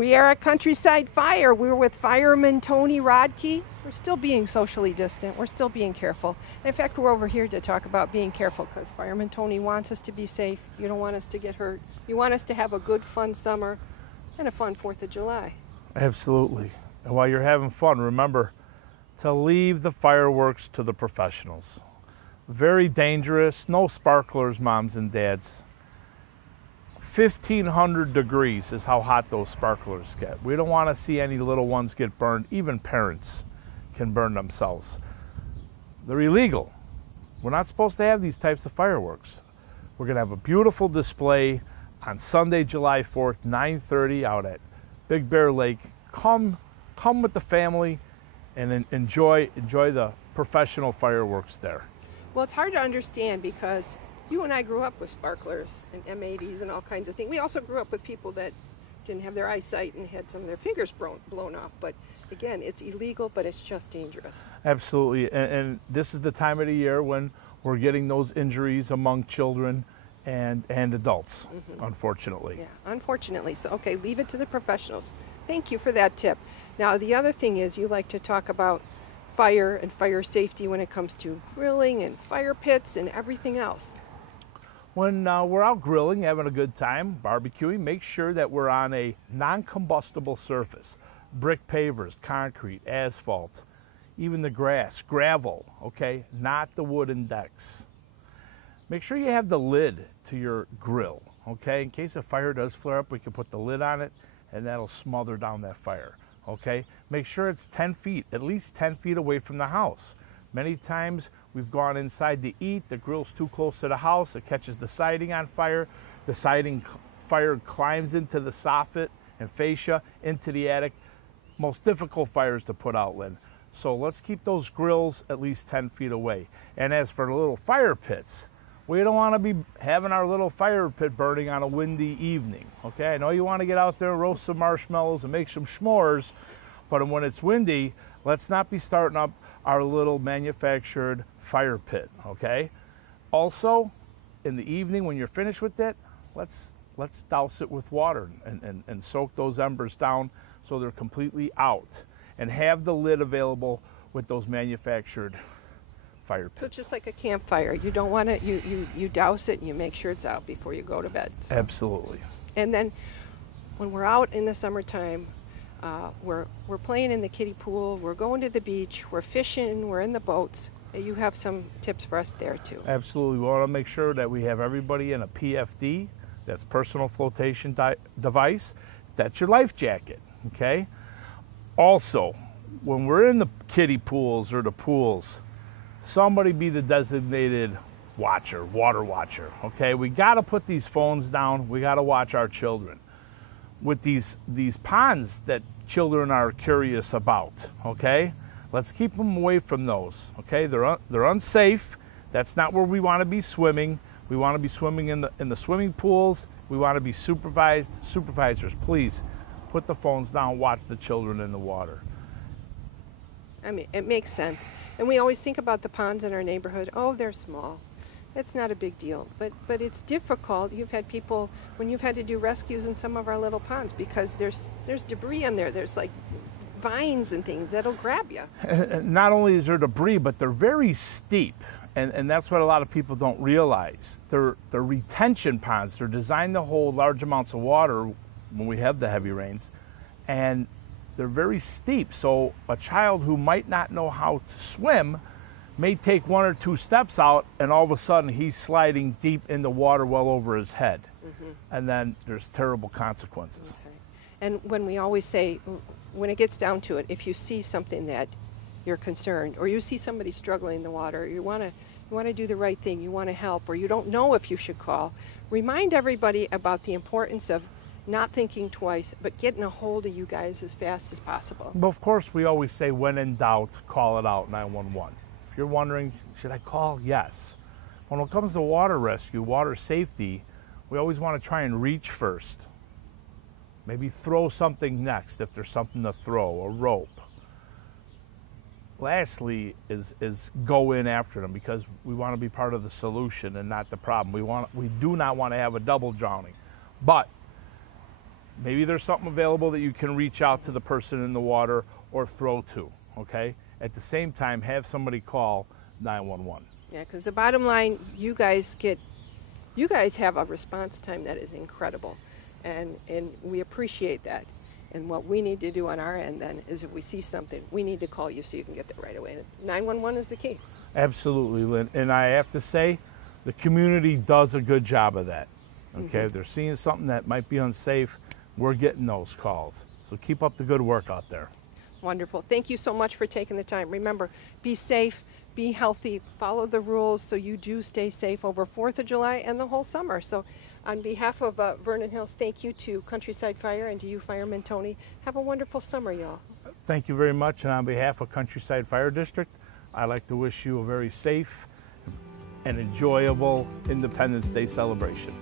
We are at Countryside Fire. We're with Fireman Tony Rodkey. We're still being socially distant. We're still being careful. In fact, we're over here to talk about being careful because Fireman Tony wants us to be safe. You don't want us to get hurt. You want us to have a good, fun summer and a fun 4th of July. Absolutely. And while you're having fun, remember to leave the fireworks to the professionals. Very dangerous. No sparklers, moms and dads. 1,500 degrees is how hot those sparklers get. We don't want to see any little ones get burned. Even parents can burn themselves. They're illegal. We're not supposed to have these types of fireworks. We're going to have a beautiful display on Sunday, July 4th, 9:30 out at Big Bear Lake. Come with the family and enjoy the professional fireworks there. Well, it's hard to understand because you and I grew up with sparklers and M80s and all kinds of things. We also grew up with people that didn't have their eyesight and had some of their fingers blown off. But again, it's illegal, but it's just dangerous. Absolutely. And this is the time of the year when we're getting those injuries among children and adults, unfortunately. Yeah, unfortunately. So, okay, leave it to the professionals. Thank you for that tip. Now, the other thing is you like to talk about fire and fire safety when it comes to grilling and fire pits and everything else. When we're out grilling, having a good time, barbecuing, make sure that we're on a non-combustible surface. Brick pavers, concrete, asphalt, even the grass, gravel, okay? Not the wooden decks. Make sure you have the lid to your grill, okay? In case a fire does flare up, we can put the lid on it and that'll smother down that fire, okay? Make sure it's 10 feet, at least 10 feet away from the house. Many times we've gone inside to eat, the grill's too close to the house, it catches the siding on fire, the siding fire climbs into the soffit and fascia, into the attic. Most difficult fires to put out, Lynn. So let's keep those grills at least 10 feet away. And as for the little fire pits, we don't want to be having our little fire pit burning on a windy evening, okay? I know you want to get out there and roast some marshmallows and make some s'mores, but when it's windy, let's not be starting up our little manufactured fire pit, okay? Also, in the evening when you're finished with it, let's douse it with water and soak those embers down so they're completely out. And have the lid available with those manufactured fire pits. So it's just like a campfire. You don't want to, you douse it and you make sure it's out before you go to bed. So. Absolutely. And then when we're out in the summertime, we're playing in the kiddie pool, we're going to the beach, we're fishing, we're in the boats. You have some tips for us there too. Absolutely. We want to make sure that we have everybody in a PFD, that's personal flotation device. That's your life jacket, okay? Also, when we're in the kiddie pools or the pools, somebody be the designated watcher, water watcher, okay? We got to put these phones down. We got to watch our children. With these ponds that children are curious about, okay? Let's keep them away from those, okay? They're unsafe. That's not where we want to be swimming. We want to be swimming in the swimming pools. We want to be supervised. Supervisors, please put the phones down, watch the children in the water. I mean, it makes sense. And we always think about the ponds in our neighborhood. Oh, they're small. It's not a big deal. But it's difficult. You've had people, when you've had to do rescues in some of our little ponds, because there's debris in there. There's like vines and things that'll grab you. Not only is there debris, but they're very steep. And that's what a lot of people don't realize. They're retention ponds. They're designed to hold large amounts of water when we have the heavy rains. And they're very steep, so a child who might not know how to swim may take 1 or 2 steps out and all of a sudden he's sliding deep in the water well over his head. And then there's terrible consequences. Okay. And when we always say, when it gets down to it, if you see something that you're concerned, or you see somebody struggling in the water, you want to do the right thing, you want to help, or you don't know if you should call, remind everybody about the importance of not thinking twice, but getting a hold of you guys as fast as possible. But of course, we always say, when in doubt, call it out, 911. If you're wondering, should I call? Yes. When it comes to water rescue, water safety, we always want to try and reach first. Maybe throw something next if there's something to throw, a rope. Lastly is go in after them, because we want to be part of the solution and not the problem. We do not want to have a double drowning. But maybe there's something available that you can reach out to the person in the water or throw to, okay? At the same time, have somebody call 911. Yeah, because the bottom line, you guys have a response time that is incredible, and we appreciate that. And what we need to do on our end then is if we see something, we need to call you so you can get there right away. 911 is the key. Absolutely, Lynn. And I have to say, the community does a good job of that. Okay, if they're seeing something that might be unsafe, we're getting those calls. So keep up the good work out there. Wonderful. Thank you so much for taking the time. Remember, be safe, be healthy, follow the rules so you do stay safe over 4th of July and the whole summer. So on behalf of Vernon Hills, thank you to Countryside Fire and to you, Fireman Tony. Have a wonderful summer, y'all. Thank you very much. And on behalf of Countryside Fire District, I'd like to wish you a very safe and enjoyable Independence Day celebration.